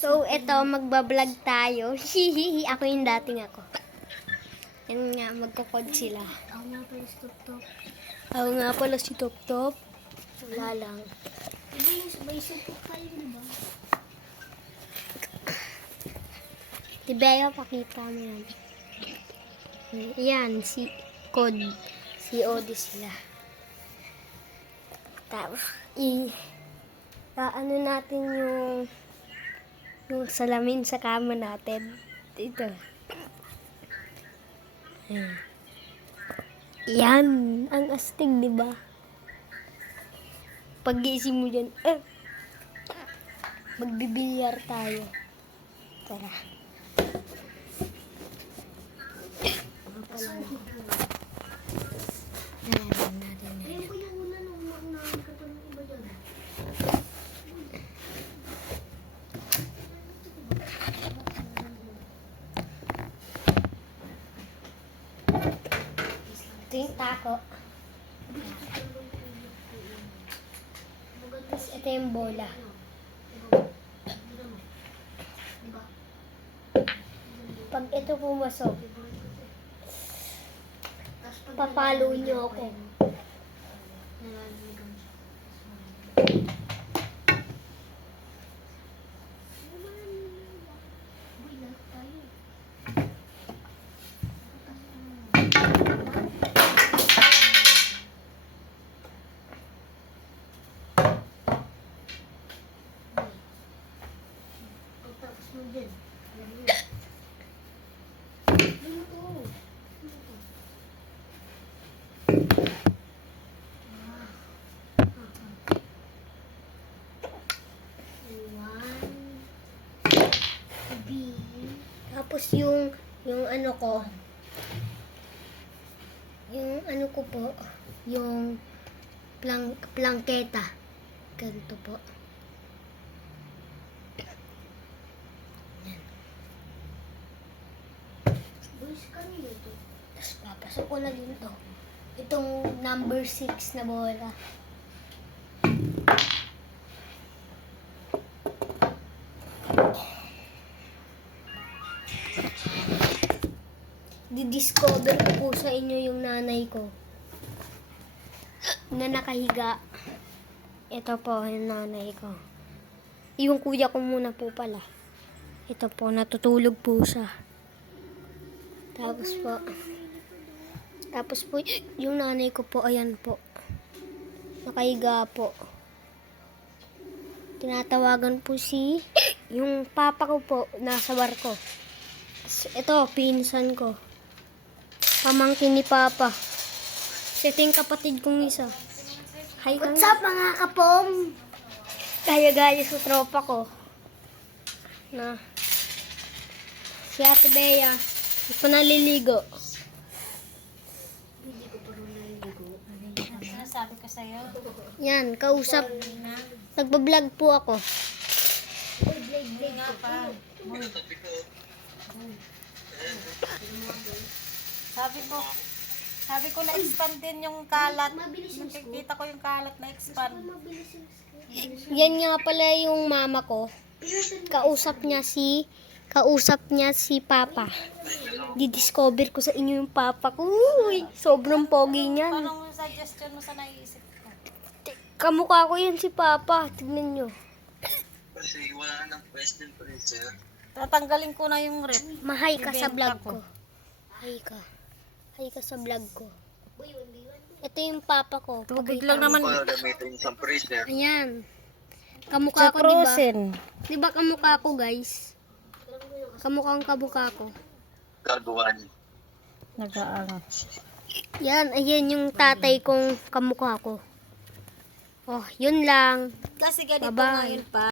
So, eto, magbablog tayo. Hihihi, ako yung dating ako. Yan nga, magkukod sila. Ako nga pala si Top Top. Ako nga pala si Top Top. Wala lang. Diba yung sabay super kayo, diba? Tibea, pakita mo yan. Yan, si Cod. Si Odi sila. Tapos, ano natin yung salamin sa kama natin. Ito. Ayan. Yan. Ang astig, di ba? Pag-iisip mo dyan, magbibilyar tayo. Tara. Ayun ko yung una nung umaunaan ka pa ng iba dyan. Ito yung tako. Tapos ito yung bola. Pag ito pumasok, papalo niyo ako. Tapos yung ano ko, po, yung plangketa. Ganito po. Yan. Boys, kanino ito? Tapos papasok ko na din to. Itong number 6 na bola. Didiscover ko po sa inyo yung nanay ko na nakahiga. Ito po yung nanay ko. Yung kuya ko muna po pala. Ito po, natutulog po siya. Tapos po, yung nanay ko po, ayan po. Nakahiga po. Tinatawagan po yung papa ko po, nasa barko. Ito, pinsan ko. Pamangkin ni Papa. Ito yung kapatid kong isa. Hi, What's up mga kapom? Gaya-gaya sa tropa ko. Na. Si Ate Bea. Hindi pa naliligo. Hindi ko pa rin naliligo. Sinasabi ko sa'yo. Yan, kausap. Nagbablog po ako. Hindi nga pa. Sabi ko na-expand din yung kalat. Nakikita ko yung kalat na-expand. Mabilis yung screen. Yan nga pala yung mama ko. Kausap niya si Papa. Didiscover ko sa inyo yung Papa ko. Uy, sobrang pogi niyan. Anong suggestion mo sa naiisip ko? Kamukha ko yan si Papa. Tignan nyo. Kasi wala nang question pa rin, sir. Tatanggalin ko na yung rep. Mahay ka sa vlog Ibenta ko. Hay ka. Hay ka sa vlog ko. Ito yung Papa ko. Tubig Pakita lang mo. naman. Para gamitin sa freezer. Ayan. Kamukha ko, diba? Frozen. Diba kamukha ko, guys? Kamukhang kamukha ko. Gagawa niyo. Nag-aano. Yan, ayan yung tatay kong kamukha ko. Oh, yun lang. Kasi ganito Bye-bye. ngayon pa.